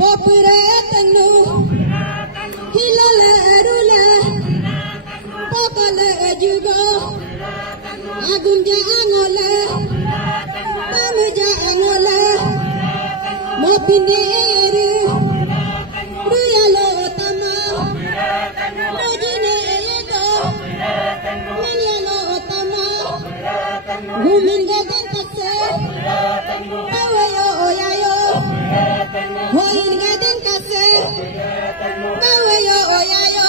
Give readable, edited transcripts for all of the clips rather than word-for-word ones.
popure tanu hilala rula popala juga agung jangola tamu jangola mopinere ruyalo tama rajine yedo minyalo tama guminga dentase awayo oyayo hoinga dentase awayo oyayo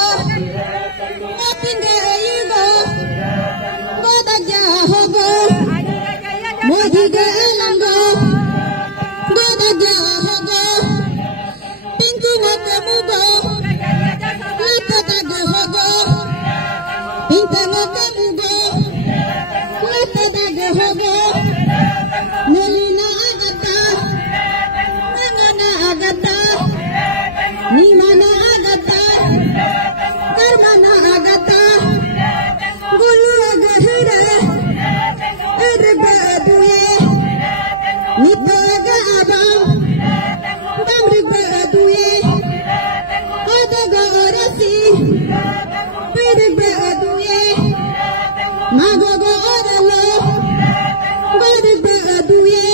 mopinga yugo godaja hogo modiga elango godaja hogo pinku ngotemugo lapataga hogo pinka ngotemugo lapataga hogo melina agata mangana agata nimana agata karmana agata gulu agahira erba aduye nitaga abang kamriba aduye odaga orasi erba aduye magogo odalo erba aduye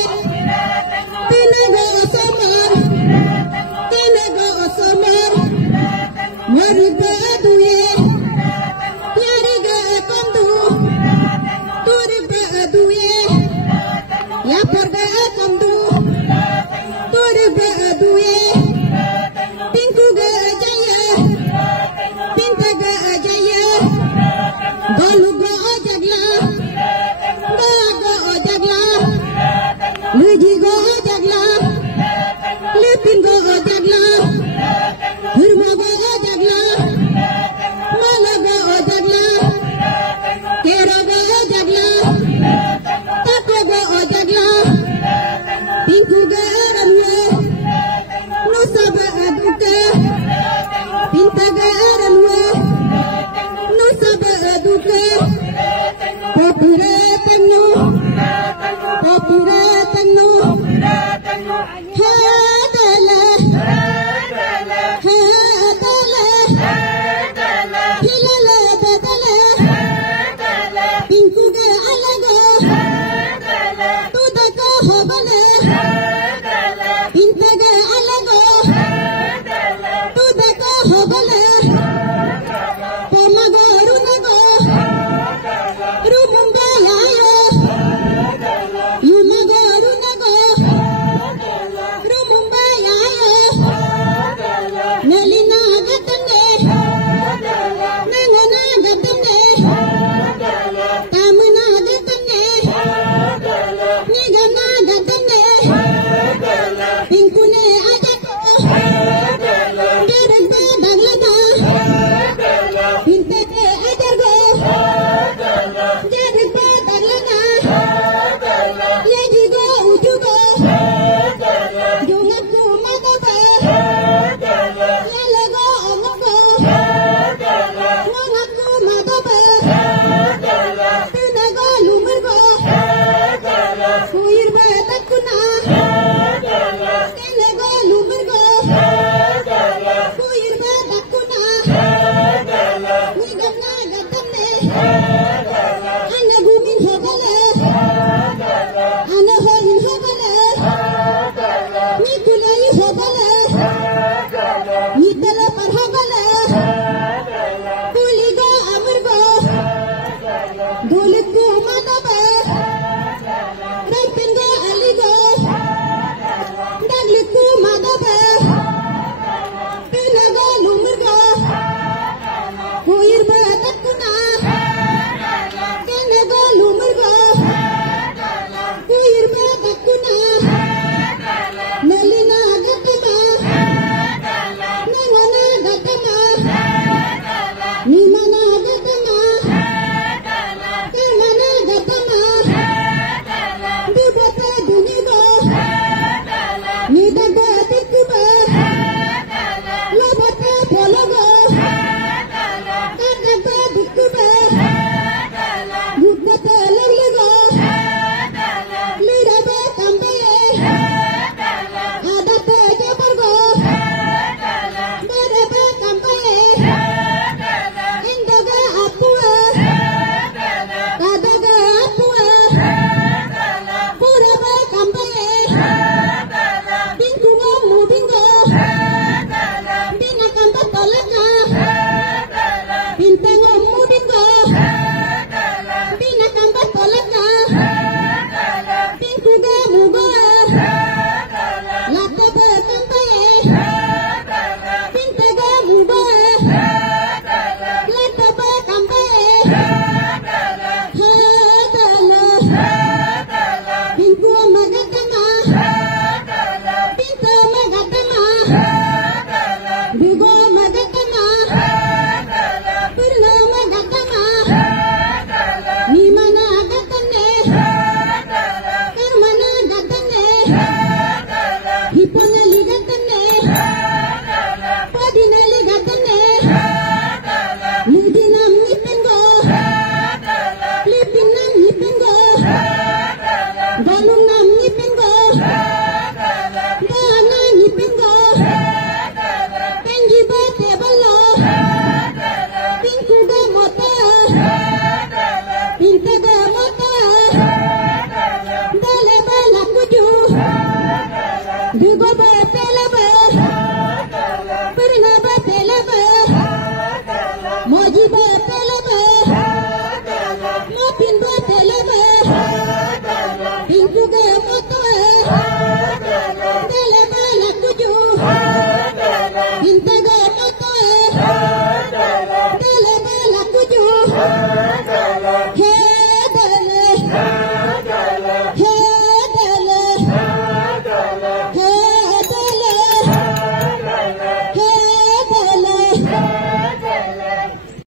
tinago osomar mariba aduye yariga akondu turiba aduye yaparga akondu turiba aduye pinkuga ajaya pintaga ajaya baluga ajagla baga ajagla lujigo ajagla lepingo ajagla hirmago ajagla malaga ajagla keraga ajagla takoga ajagla pinkuga aramwe nusaba aduka pintaga aramwe nusaba aduka popure tanu hadala hilala badala pinkuga alaga tudaka hobala pintaga alaga tudaka hobala pamaga runaga rumumba yayo yumaga runaga rumumba yayo nelina gatane nangona gatane tamana gatane nigana gatane pinkune adako derba daglada pintete adargo derba daglada yajigo ujugo jungaku madaba yalago omogo jungaku madaba tinago lumergo kuirba takuna tinago lumergo kuirba takuna nigana gatane ana gumin hogale ana hoin hogale nikulai hogale nitala par hogale kuligo amargo dolikku madaba rampingo aligo daglikku madaba tinago lumergo kuirba takuna tinago lumergo kuirba takuna melina gatima Pintaga muba. Lataba kambe. Hadala. Pintu magatama. Pintu magatama. Bigo magatama. Purna magatama. Nimana gatane. Karmana gatane. Hipanali gatane. Padinali gatane. Mudinam nipengo. Lipinam nipengo. Galunam nipengo. Dana nipengo. Penji bate ballo. Pinkuga mota. Pintaga mota. Dale bala kuju. Bigo bate la.